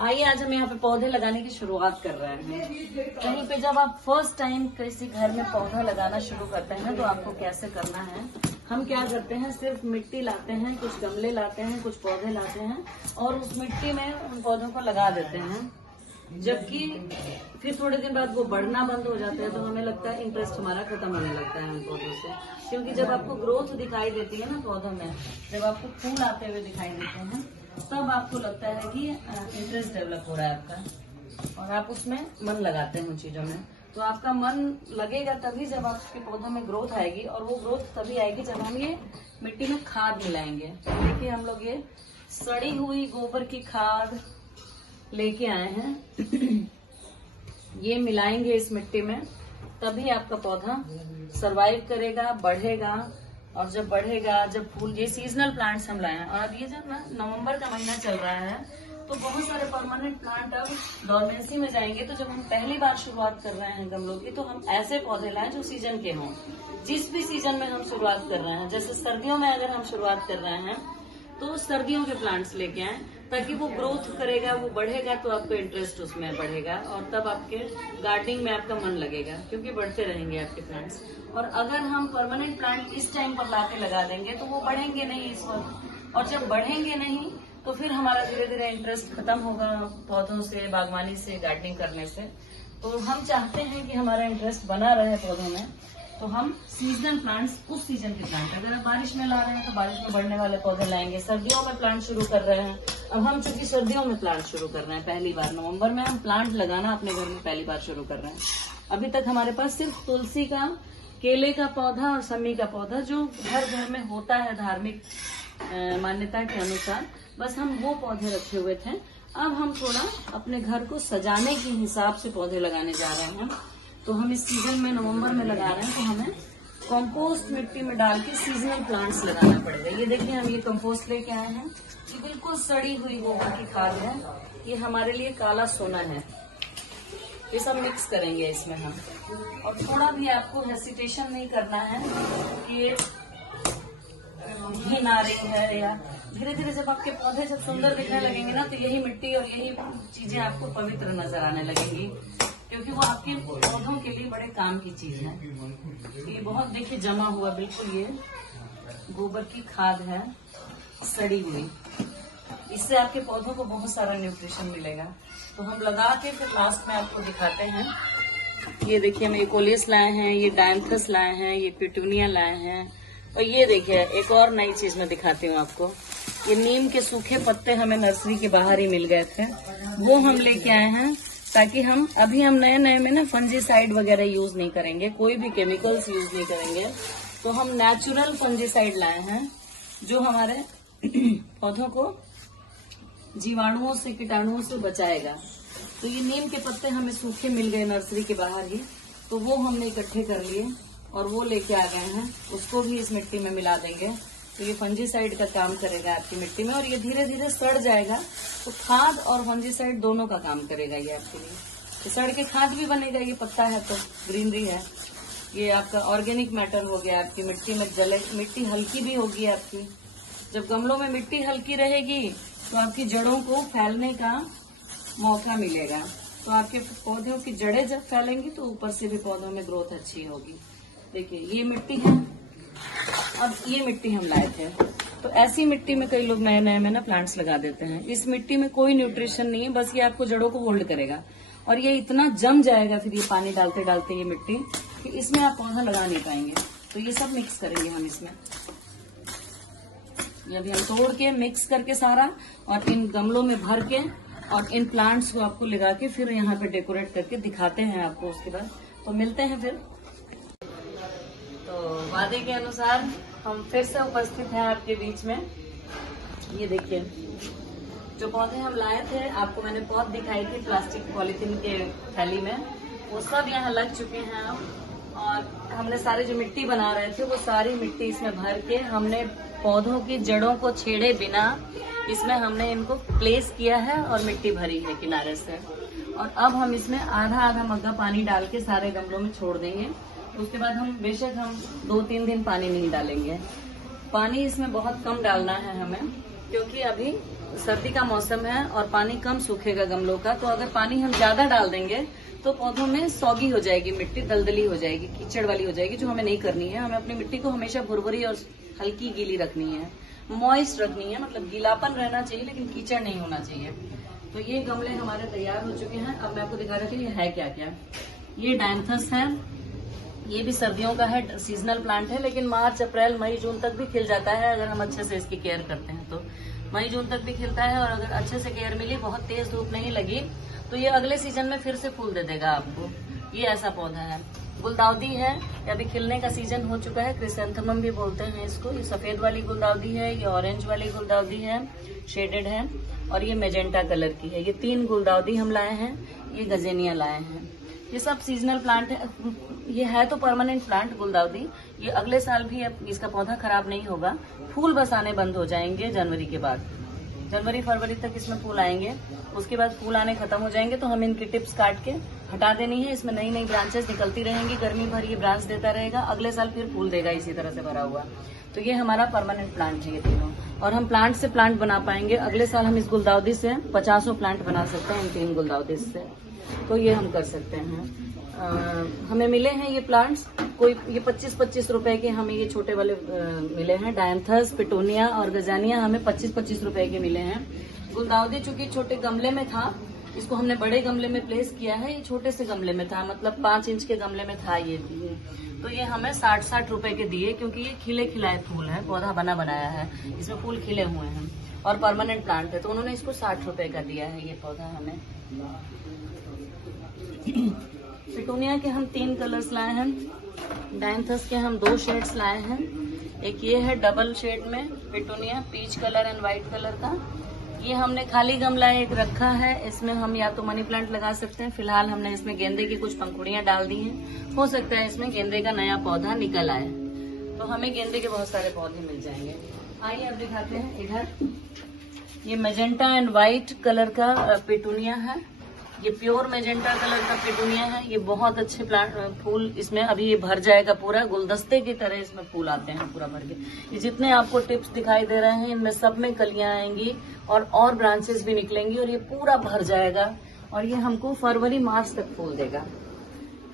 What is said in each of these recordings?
आइए आज हम यहाँ पे पौधे लगाने की शुरुआत कर रहे हैं। कहीं पे जब आप फर्स्ट टाइम किसी घर में पौधा लगाना शुरू करते हैं तो आपको कैसे करना है। हम क्या करते हैं, सिर्फ मिट्टी लाते हैं, कुछ गमले लाते हैं, कुछ पौधे लाते हैं और उस मिट्टी में उन पौधों को लगा देते हैं। जबकि फिर थोड़े दिन बाद वो बढ़ना बंद हो जाता है तो हमें लगता है इंटरेस्ट हमारा खत्म होने लगता है उन पौधों से। क्योंकि जब आपको ग्रोथ दिखाई देती है ना पौधों में, जब आपको फूल आते हुए दिखाई देते हैं तब आपको लगता है कि इंटरेस्ट डेवलप हो रहा है आपका और आप उसमें मन लगाते हैं उन चीजों में। तो आपका मन लगेगा तभी जब आपके पौधों में ग्रोथ आएगी और वो ग्रोथ तभी आएगी जब हम ये मिट्टी में खाद मिलाएंगे। देखिए हम लोग ये सड़ी हुई गोबर की खाद लेके आए हैं। ये मिलाएंगे इस मिट्टी में तभी आपका पौधा सरवाइव करेगा, बढ़ेगा। और जब बढ़ेगा, जब फूल, ये सीजनल प्लांट्स हम लाए हैं और अब ये जब ना नवंबर का महीना चल रहा है तो बहुत सारे परमानेंट प्लांट अब डोरमेंसी में जाएंगे। तो जब हम पहली बार शुरुआत कर रहे हैं गमलों की तो हम ऐसे पौधे लाएं जो सीजन के हों। जिस भी सीजन में हम शुरुआत कर रहे हैं, जैसे सर्दियों में अगर हम शुरुआत कर रहे हैं तो सर्दियों के प्लांट्स लेके आए ताकि वो ग्रोथ करेगा, वो बढ़ेगा तो आपका इंटरेस्ट उसमें बढ़ेगा और तब आपके गार्डनिंग में आपका मन लगेगा क्योंकि बढ़ते रहेंगे आपके प्लांट्स। और अगर हम परमानेंट प्लांट इस टाइम पर लाके लगा देंगे तो वो बढ़ेंगे नहीं इस वक्त, और जब बढ़ेंगे नहीं तो फिर हमारा धीरे धीरे इंटरेस्ट खत्म होगा पौधों से, बागवानी से, गार्डनिंग करने से। तो हम चाहते हैं कि हमारा इंटरेस्ट बना रहे पौधों में, तो हम सीजनल प्लांट्स, उस सीजन के प्लांट, अगर आप बारिश में ला रहे हैं तो बारिश में बढ़ने वाले पौधे लाएंगे। सर्दियों में प्लांट शुरू कर रहे हैं, अब हम चूंकि सर्दियों में प्लांट शुरू कर रहे हैं पहली बार, नवंबर में हम प्लांट लगाना अपने घर में पहली बार शुरू कर रहे हैं। अभी तक हमारे पास सिर्फ तुलसी का, केले का पौधा और समी का पौधा जो हर घर में होता है धार्मिक मान्यता के अनुसार, बस हम वो पौधे रखे हुए थे। अब हम थोड़ा अपने घर को सजाने के हिसाब से पौधे लगाने जा रहे हैं। तो हम इस सीजन में नवंबर में लगा रहे हैं तो हमें कंपोस्ट मिट्टी में डाल के सीजनल प्लांट्स लगाना पड़ेगा। ये देखिए हम ये कंपोस्ट लेके आए हैं, ये बिल्कुल सड़ी हुई गोबर की खाद है, ये हमारे लिए काला सोना है। ये सब मिक्स करेंगे इसमें हम, और थोड़ा भी आपको हेसिटेशन नहीं करना है कि ये घिन आ रही है, या धीरे धीरे जब आपके पौधे जब सुंदर दिखने लगेंगे ना तो यही मिट्टी और यही चीजें आपको पवित्र नजर आने लगेंगी क्योंकि वो आपके पौधों के लिए बड़े काम की चीज है। ये बहुत देखिए जमा हुआ, बिल्कुल ये गोबर की खाद है सड़ी हुई, इससे आपके पौधों को बहुत सारा न्यूट्रिशन मिलेगा। तो हम लगा के फिर लास्ट में आपको दिखाते हैं। ये देखिए हम एकोलियस लाए हैं, ये डायंथस लाए हैं, ये पिटूनिया लाए हैं, और ये देखिए एक और नई चीज मैं दिखाती हूँ आपको। ये नीम के सूखे पत्ते हमें नर्सरी के बाहर ही मिल गए थे, वो हम लेके आए हैं ताकि हम नए नए में ना फंजीसाइड वगैरह यूज नहीं करेंगे, कोई भी केमिकल्स यूज नहीं करेंगे। तो हम नेचुरल फंजीसाइड लाए हैं जो हमारे पौधों को जीवाणुओं से, कीटाणुओं से बचाएगा। तो ये नीम के पत्ते हमें सूखे मिल गए नर्सरी के बाहर ही, तो वो हमने इकट्ठे कर लिए और वो लेके आ गए हैं, उसको भी इस मिट्टी में मिला देंगे। तो ये फंजीसाइड का काम करेगा आपकी मिट्टी में और ये धीरे धीरे सड़ जाएगा। तो खाद और फंजीसाइड दोनों का काम करेगा ये आपके लिए। ये सड़ के खाद भी बनेगा, ये पत्ता है तो ग्रीनरी है, ये आपका ऑर्गेनिक मैटर हो गया। आपकी मिट्टी में मिट्टी हल्की भी होगी आपकी। जब गमलों में मिट्टी हल्की रहेगी तो आपकी जड़ों को फैलने का मौका मिलेगा। तो आपके पौधों की जड़ें जब फैलेंगी तो ऊपर से भी पौधों में ग्रोथ अच्छी होगी। देखिए ये मिट्टी है, अब ये मिट्टी हम लाए थे। तो ऐसी मिट्टी में कई लोग नए नए में ना प्लांट्स लगा देते हैं। इस मिट्टी में कोई न्यूट्रिशन नहीं है, बस ये आपको जड़ों को होल्ड करेगा और ये इतना जम जाएगा फिर ये पानी डालते डालते ये मिट्टी कि इसमें आप पौधा लगा नहीं पाएंगे। तो ये सब मिक्स करेंगे हम इसमें, ये अभी हम तोड़ के मिक्स करके सारा और इन गमलों में भर के और इन प्लांट्स को आपको लगा के फिर यहाँ पे डेकोरेट करके दिखाते हैं आपको। उसके बाद तो मिलते हैं फिर। तो वादे के अनुसार हम फिर से उपस्थित हैं आपके बीच में। ये देखिए जो पौधे हम लाए थे, आपको मैंने पौध दिखाई थी प्लास्टिक पॉलीथीन के थैली में, वो सब यहाँ लग चुके हैं अब। और हमने सारी जो मिट्टी बना रहे थे वो सारी मिट्टी इसमें भर के हमने पौधों की जड़ों को छेड़े बिना इसमें हमने इनको प्लेस किया है और मिट्टी भरी है किनारे से। और अब हम इसमें आधा आधा मग्गा पानी डाल के सारे गमलों में छोड़ देंगे। उसके बाद हम बेशक 2-3 दिन पानी नहीं डालेंगे, पानी इसमें बहुत कम डालना है हमें। क्योंकि अभी सर्दी का मौसम है और पानी कम सूखेगा गमलों का, तो अगर पानी हम ज्यादा डाल देंगे तो पौधों में सौगी हो जाएगी मिट्टी, दलदली हो जाएगी, कीचड़ वाली हो जाएगी, जो हमें नहीं करनी है। हमें अपनी मिट्टी को हमेशा भुरभुरी और हल्की गीली रखनी है, मॉइस्ट रखनी है, मतलब गीलापन रहना चाहिए लेकिन कीचड़ नहीं होना चाहिए। तो ये गमले हमारे तैयार हो चुके हैं। अब मैं आपको दिखा रही हूँ ये है क्या क्या। ये डायंथस है, ये भी सर्दियों का है, सीजनल प्लांट है, लेकिन मार्च अप्रैल मई जून तक भी खिल जाता है अगर हम अच्छे से इसकी केयर करते हैं तो। मई जून तक भी खिलता है, और अगर अच्छे से केयर मिली, बहुत तेज धूप नहीं लगी, तो ये अगले सीजन में फिर से फूल दे देगा आपको। ये ऐसा पौधा है। गुलदाउदी है, अभी खिलने का सीजन हो चुका है, क्रिसेंथेमम भी बोलते हैं इसको। ये सफेद वाली गुलदाउदी है, ये ऑरेंज वाली गुलदाउदी है, शेडेड है, और ये मेजेंटा कलर की है। ये 3 गुलदाउदी हम लाए हैं, ये गजेनिया लाए हैं। ये सब सीजनल प्लांट है। ये है तो परमानेंट प्लांट गुलदाउदी, ये अगले साल भी इसका पौधा खराब नहीं होगा। फूल बस आने बंद हो जाएंगे जनवरी के बाद, जनवरी फरवरी तक इसमें फूल आएंगे। उसके बाद फूल आने खत्म हो जाएंगे तो हम इनकी टिप्स काट के हटा देनी है। इसमें नई नई ब्रांचेस निकलती रहेंगी, गर्मी भर ये ब्रांच देता रहेगा, अगले साल फिर फूल देगा इसी तरह से भरा हुआ। तो ये हमारा परमानेंट प्लांट है ये तीनों, और हम प्लांट से प्लांट बना पाएंगे। अगले साल हम इस गुलदाउदी से 50 प्लांट बना सकते हैं, इन 3 गुलदाउदी से। तो ये हम कर सकते हैं। हमें मिले हैं ये प्लांट्स, कोई ये 25-25 रुपए के हमें ये छोटे वाले मिले हैं। डायंथस, पिटोनिया और गजानिया हमें 25-25 रुपए के मिले हैं। गुलदाउदी चूंकि छोटे गमले में था, इसको हमने बड़े गमले में प्लेस किया है। ये छोटे से गमले में था, मतलब 5 इंच के गमले में था ये भी। तो ये हमें 60-60 रुपए के दिए, क्योंकि ये खिले खिलाए फूल है, पौधा बना बनाया है, इसमें फूल खिले हुए हैं और परमानेंट प्लांट है, तो उन्होंने इसको 60 रुपए का दिया है ये पौधा हमें। पिटूनिया के हम 3 कलर्स लाए हैं, डायंथस के हम 2 शेड्स लाए हैं। एक ये है डबल शेड में petunia, peach colour and white colour का। ये हमने खाली गमला एक रखा है, इसमें हम या तो मनी प्लांट लगा सकते हैं। फिलहाल हमने इसमें गेंदे की कुछ पंखुड़ियां डाल दी हैं, हो सकता है इसमें गेंदे का नया पौधा निकल आए, तो हमें गेंदे के बहुत सारे पौधे मिल जाएंगे। आइए अब दिखाते हैं इधर। ये मेजेंटा एंड व्हाइट कलर का पिटूनिया है, ये प्योर मेजेंटा कलर का पिटूनिया है। ये बहुत अच्छे प्लांट फूल इसमें अभी ये भर जाएगा, पूरा गुलदस्ते की तरह इसमें फूल आते हैं पूरा भर के। ये जितने आपको टिप्स दिखाई दे रहे हैं, इनमें सब में कलियां आएंगी और ब्रांचेस भी निकलेंगी, और ये पूरा भर जाएगा, और ये हमको फरवरी मार्च तक फूल देगा।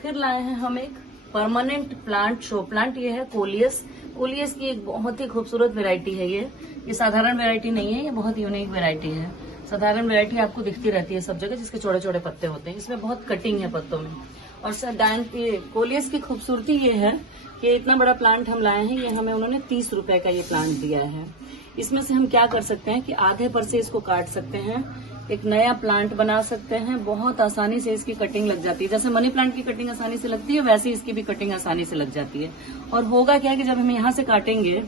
फिर लाए हैं हम एक परमानेंट प्लांट, शो प्लांट। ये है कोलियस। कोलियस की एक बहुत ही खूबसूरत वेराइटी है ये साधारण वेराइटी नहीं है, ये बहुत यूनिक वेराइटी है। साधारण वैरायटी आपको दिखती रहती है सब जगह, जिसके छोटे छोटे पत्ते होते हैं, इसमें बहुत कटिंग है पत्तों में। और कोलियस की खूबसूरती ये है कि इतना बड़ा प्लांट हम लाए हैं, ये हमें उन्होंने 30 रुपए का ये प्लांट दिया है। इसमें से हम क्या कर सकते हैं कि आधे पर से इसको काट सकते हैं, एक नया प्लांट बना सकते हैं। बहुत आसानी से इसकी कटिंग लग जाती है, जैसे मनी प्लांट की कटिंग आसानी से लगती है, वैसे इसकी भी कटिंग आसानी से लग जाती है। और होगा क्या कि जब हम यहाँ से काटेंगे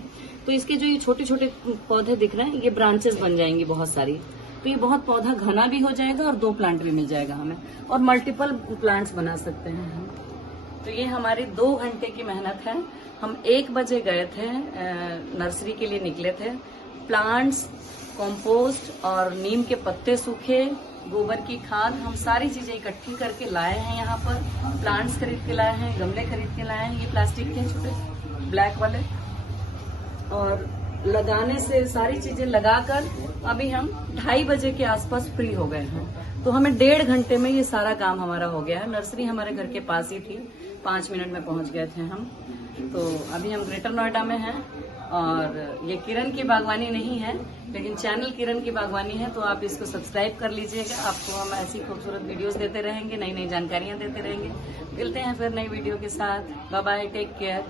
तो इसके जो ये छोटे छोटे पौधे दिख रहे हैं, ये ब्रांचेस बन जाएंगी बहुत सारी, तो ये बहुत पौधा घना भी हो जाएगा और 2 प्लांट भी मिल जाएगा हमें, और मल्टीपल प्लांट्स बना सकते हैं हम। तो ये हमारी 2 घंटे की मेहनत है। हम 1 बजे गए थे, नर्सरी के लिए निकले थे। प्लांट्स, कंपोस्ट और नीम के पत्ते सूखे, गोबर की खाद, हम सारी चीजें इकट्ठी करके लाए हैं यहाँ पर। प्लांट्स खरीद के लाए हैं, गमले खरीद के लाए हैं, ये प्लास्टिक के छोटे ब्लैक वाले, और लगाने से सारी चीजें लगाकर अभी हम 2:30 बजे के आसपास फ्री हो गए हैं। तो हमें 1.5 घंटे में ये सारा काम हमारा हो गया है। नर्सरी हमारे घर के पास ही थी, 5 मिनट में पहुंच गए थे हम। तो अभी हम ग्रेटर नोएडा में हैं, और ये किरण की बागवानी नहीं है, लेकिन चैनल किरण की बागवानी है, तो आप इसको सब्सक्राइब कर लीजिएगा। आपको हम ऐसी खूबसूरत वीडियोस देते रहेंगे, नई नई जानकारियां देते रहेंगे। मिलते हैं फिर नई वीडियो के साथ। Bye bye, take care.